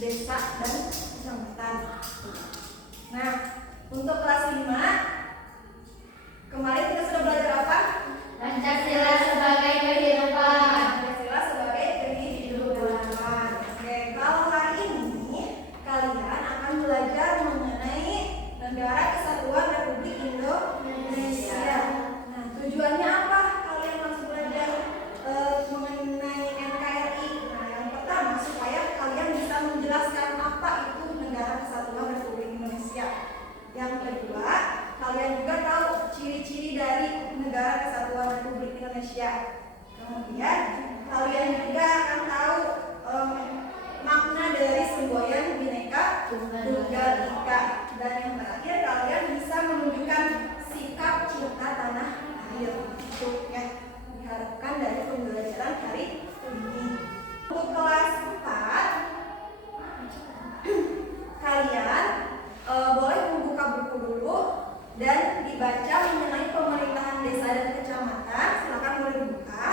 desa dan kecamatan. Nah, untuk kelas 5 kemarin kita sudah belajar apa? Pancasila sebagai kehidupan. Pancasila sebagai kehidupan. Oke, kalau hari ini kalian akan belajar mengenai Negara Kesatuan Republik Indonesia. Nah, tujuannya apa? Kalian langsung belajar mengenai NKRI. Nah, yang pertama supaya kalian bisa menjelaskan apa itu Negara Kesatuan Republik Indonesia. Yang kedua, kalian juga tahu ciri-ciri dari Negara Kesatuan Republik Indonesia. Kemudian kalian juga akan tahu makna dari semboyan Bhinneka Tunggal Ika. Dan yang terakhir, kalian bisa menunjukkan sikap cinta tanah air. Itu ya diharapkan dari pembelajaran hari ini. Untuk kelas 4 kalian boleh membuka buku dulu dan dibaca mengenai pemerintahan desa dan kecamatan. Silakan boleh dibuka.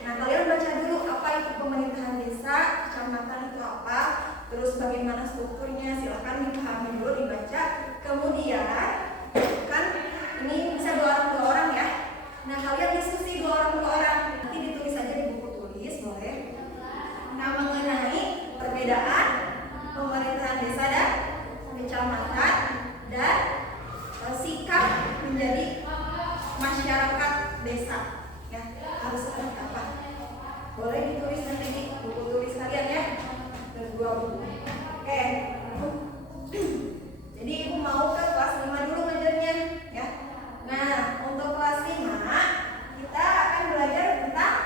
Nah, kalian baca dulu apa itu pemerintahan desa, kecamatan itu apa, terus bagaimana strukturnya. Silakan dipahami dulu, dibaca. Kemudian kan ini bisa 2 orang ya. Nah, kalian diskusi 2 orang. Nanti ditulis saja di buku tulis, boleh. Nah, mengenai perbedaan pemerintahan desa dan kecamatan dan sikap menjadi masyarakat desa. Ya, harus seperti apa? Boleh ditulis nanti di buku tulis kalian ya. Dan 2 buku. Oke. Jadi ibu mau ke kelas 5 dulu ngajarnya ya. Nah, untuk kelas 5 kita akan belajar tentang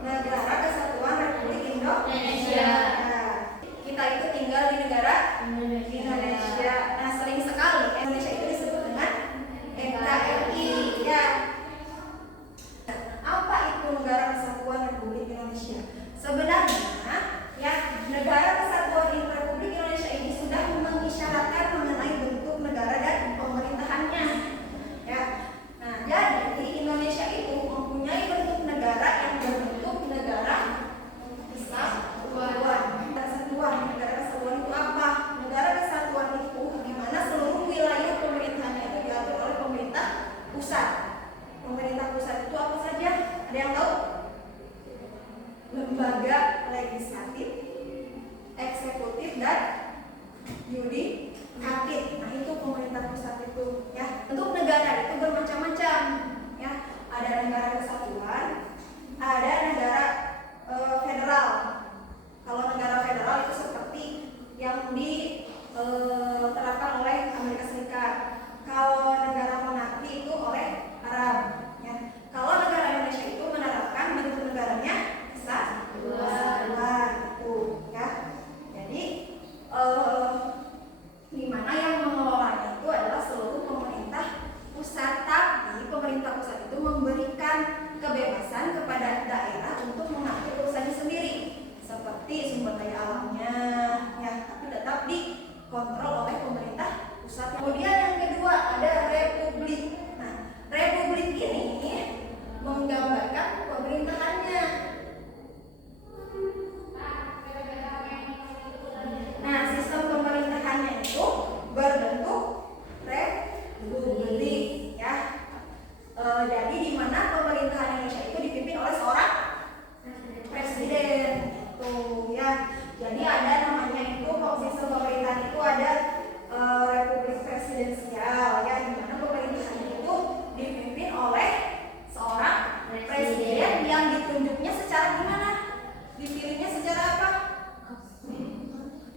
Negara Kesatuan Republik Indonesia. Nah, kita itu tinggal di negara Indonesia. Nah, sering sekali Indonesia itu disebut dengan NKRI ya. Apa itu Negara Kesatuan Republik Indonesia? Sebenarnya ya, Negara Kesatuan Republik Indonesia ini sudah mengisyaratkan mengenai bentuk negara dan pemerintahannya. Ya. Nah, jadi Indonesia itu mempunyai bentuk negara yang berbentuk negara kesatuan. Negara kesatuan itu apa? diterapkan oleh Amerika Serikat. Kalau negara monarki itu oleh Arab. Ya. Kalau negara Indonesia itu menerapkan bentuk negaranya kesatuan itu, ya. Jadi di mana yang mengelolanya itu adalah seluruh pemerintah pusat, tapi pemerintah pusat itu memberikan kebebasan kepada daerah untuk mengatur urusannya sendiri, seperti sumber daya alamnya, ya, tapi tetap dikontrol oleh pemerintah pusat. Kemudian yang kedua ada republik. Nah, republik ini menggambarkan pemerintahannya. Nah, sistem pemerintahannya itu berbentuk republik, ya. Jadi di mana pemerintahan Indonesia itu dipimpin oleh seorang presiden, itu, ya. Jadi ada namanya itu sistem pemerintahan itu ada republik presidensial, ya, di mana pemerintahan itu dipimpin oleh seorang presiden yang ditunjuknya secara gimana? Dipilihnya secara apa?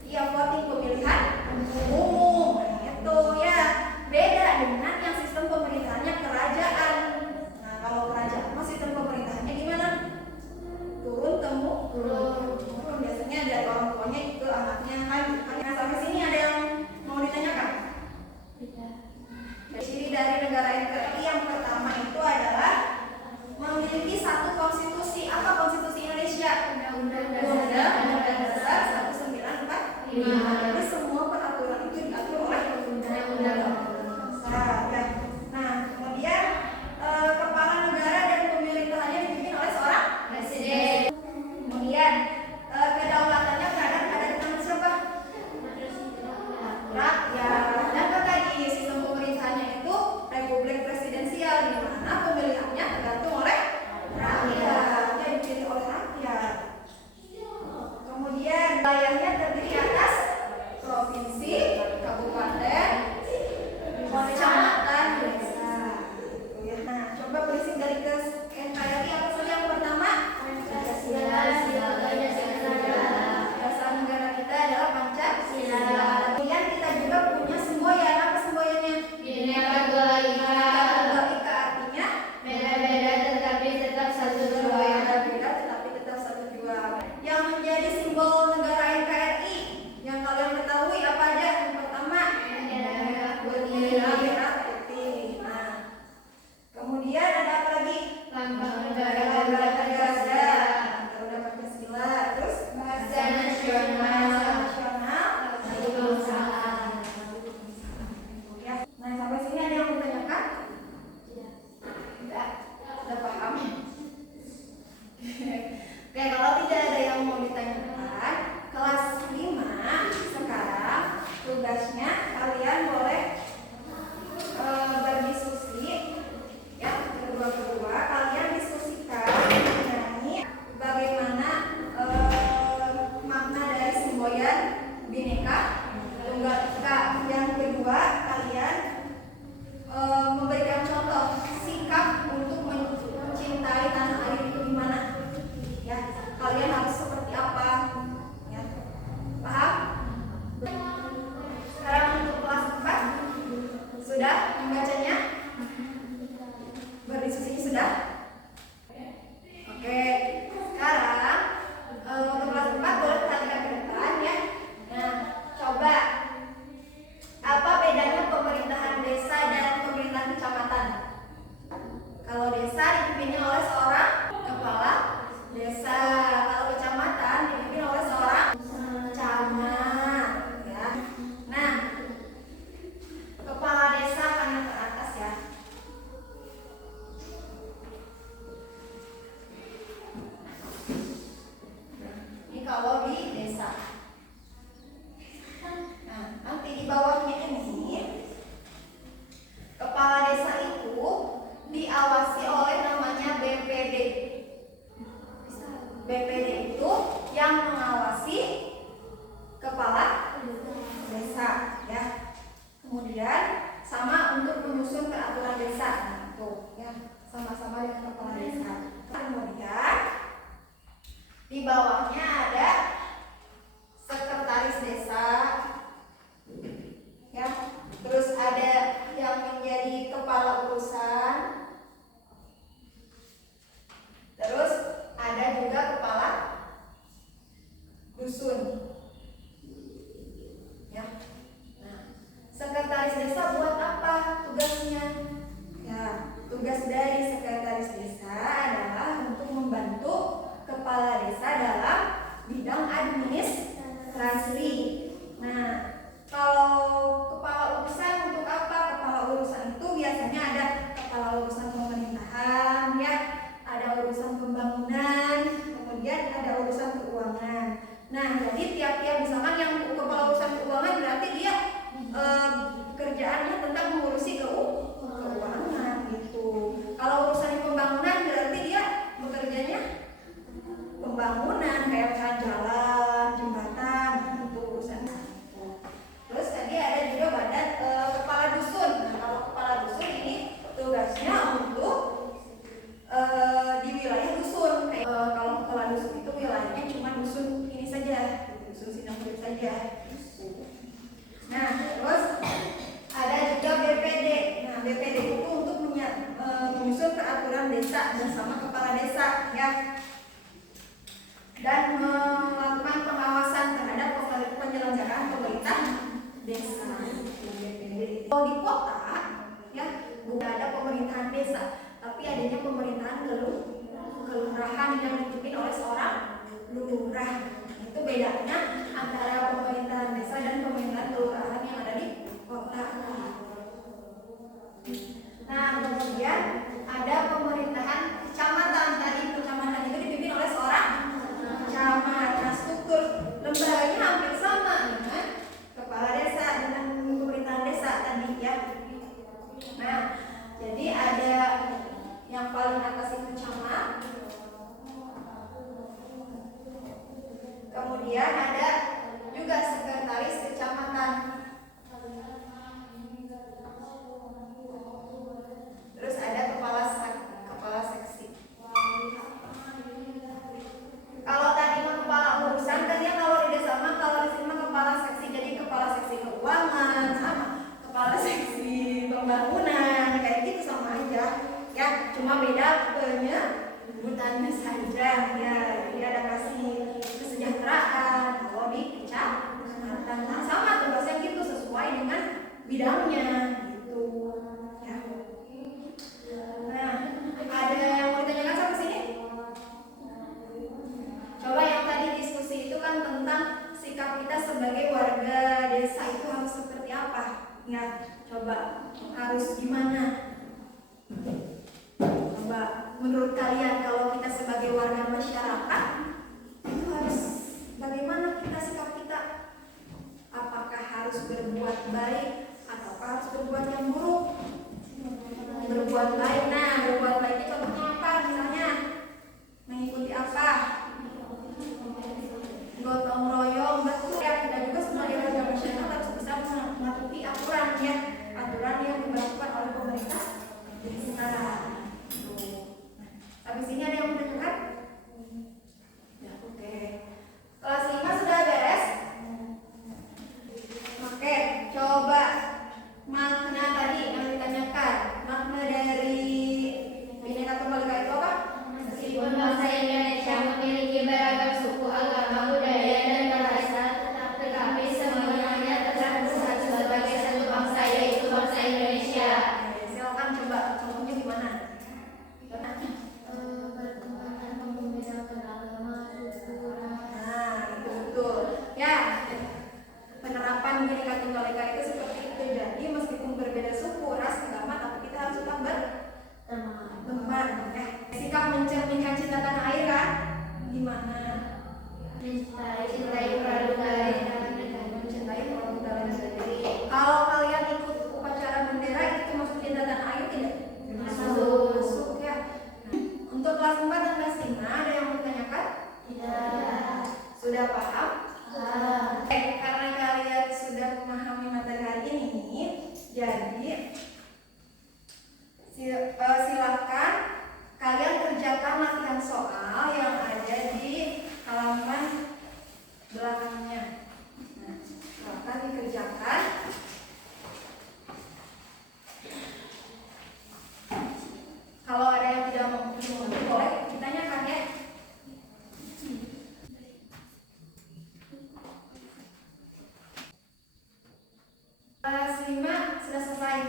Ya, voting, pemilihan umum, itu, ya. Beda dengan yang sistem pemerintahannya kerajaan. Nah, kalau kerajaan sistem pemerintahannya gimana? Turun temurun. Biasanya dari orang tuanya ke anaknya, kan. Nah, sampai sini ada yang mau ditanyakan? Ciri dari negara NKRI yang pertama itu adalah memiliki satu konstitusi. Apa konstitusi Indonesia? Undang-Undang Dasar 1945. Jadi semua peraturan itu diatur oleh Undang-Undang Dasar. Ya. Nah, kemudian kepala negara dan pemerintahannya dipimpin oleh seorang presiden. Kemudian kedaulatannya ada di tangan siapa? Rakyat. Dan tadi sistem pemerintahannya itu republik presidensial, di mana pemilihannya tergantung oleh rakyat, yang dipilih oleh rakyat. Kemudian wilayahnya terdiri atas provinsi, kabupaten, kecamatan, desa. Nah, coba berisik dari NKRI apa saja yang pertama? Dasar negara kita adalah Pancasila. Kemudian kita juga punya semboyan. Apa semboyannya? Bhinneka Tunggal Ika. Tunggal Ika artinya Beda-beda tetapi tetap satu jua. Beda tetapi tetap satu jua. Yang menjadi simbol negara NKRI yang kalian ketahui apa aja? Yang pertama, bendera merah putih. Nah, kemudian ada apa lagi? Lambang negara Garuda Pancasila. Pancasila. Terus Bahasa nasional. kebangsaan. Ya. Nah, sampai sini ada yang mau ditanyakan? Tidak. Sudah paham? Oke, kalau tidak ada yang mau ditanyakan, kelas 5 sekarang tugasnya kalian boleh berdiskusi, ya. Kedua kalian diskusikan mengenai bagaimana makna dari semboyan Bhinneka Tunggal Ika. Yang kedua, kalian memberikan contoh sikap untuk mencintai tanah air itu gimana, ya. Kalian harus seperti apa, ya. Paham? Sekarang untuk kelas 4 sudah membacanya, berdiskusinya sudah. Oke, sekarang untuk kelas 4 boleh perhatikan ke depan, ya. Nah, coba apa bedanya pemerintahan desa dan pemerintahan kecamatan? Kalau desa dipimpin oleh seorang kepala desa, kalau kecamatan dipimpin oleh seorang camat, ya. Nah, kepala desa kanan ke atas, ya. Ini kalau di desa. Nah, nanti di bawahnya ini kepala desa itu diawasi oleh namanya BPD. BPD itu yang mengawasi kepala desa, ya. Kemudian sama untuk menyusun peraturan desa, nah, tuh, ya, sama-sama dengan kepala desa. Kemudian di bawahnya ada sekretaris desa, desa. Kalau di kota ya bukan ada pemerintahan desa, tapi adanya pemerintahan kelurahan yang dipimpin oleh seorang lurah. Itu bedanya antara pemerintahan desa dan pemerintahan kelurahan yang ada di kota. Nah, kemudian ada pemerintahan kecamatan. Tadi kecamatan itu dipimpin oleh seorang camat. Nah, struktur lembaganya hampir sama dengan kepala desa dengan pemerintahan desa tadi ya. Nah, jadi ada yang paling atas itu camat. Kemudian ada juga sekretaris kecamatan. Terus ada kepala seksi. Kalau tadi mah kepala urusan kan ya, kalau di desa mah, kalau di sini mah kepala seksi. Jadi kepala seksi keuangan sama kepala seksi pembangunan kayak gitu sama aja ya, cuma beda penyebutannya saja ya. Jadi ada kasih kesejahteraan kalau di kecamatan. Nah, sama tugasnya gitu sesuai dengan bidangnya gitu ya. Nah, ada yang mau ditanyakan sampai sini? Coba yang tadi diskusi itu kan tentang sikap kita sebagai warga desa itu harus seperti apa? Ya, coba harus gimana? Coba menurut kalian kalau kita sebagai warga masyarakat itu harus bagaimana kita sikap kita? Apakah harus berbuat baik atau harus berbuat yang buruk? Berbuat baik. Nah, berbuat baiknya contohnya apa? Misalnya mengikuti apa? Gotong royong, betul ya. Kita juga sebagai warga masyarakat harus bisa mematuhi aturan ya, aturan yang diberlakukan oleh pemerintah desa. Habis ini ada yang mau mendengar? Ya, oke. Kelas 5 sudah beres? Oke, coba makna tadi yang ditanyakan. Makna dari Bhinneka Tunggal Ika itu apa? Meskipun bangsa Indonesia memiliki beragam suku, agama, budaya, dan bahasa, tetapi semuanya tetap bersatu sebagai satu bangsa, yaitu bangsa Indonesia. Oke, silakan coba contohnya gimana? Bertentangan membedakan agama, suku, ras. Nah, itu betul. Ya, penerapan Bhinneka Tunggal Ika itu seperti itu. Jadi meskipun berbeda suku, ras, agama, tapi kita harus tetap berteman. Ya. Sikap mencerminkan cinta tanah air kan? Gimana? Mencintai produk dari Mencintai produk dalam negeri. Kalau kalian ikut upacara bendera itu termasuk cinta tanah air tidak? Masuk ya. Nah, untuk kelas 4 dan kelas 5 ada yang mau ditanyakan? Tidak. Sudah paham? Karena kalian sudah memahami materi hari ini, jadi silakan kalian kerjakan latihan soal yang ada di halaman belakangnya. Nah, silakan dikerjakan. Kalau ada yang tidak mengerti boleh ditanyakan ya. Kelas 5 sudah selesai.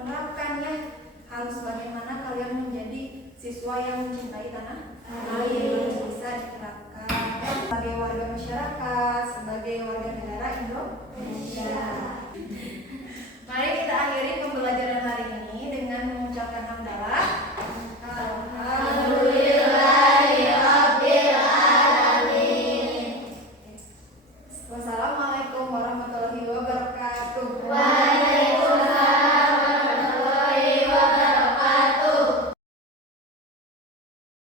menerapkannya. Harus bagaimana kalian menjadi siswa yang mencintai tanah air, bisa diterapkan sebagai warga masyarakat, sebagai warga negara Indonesia.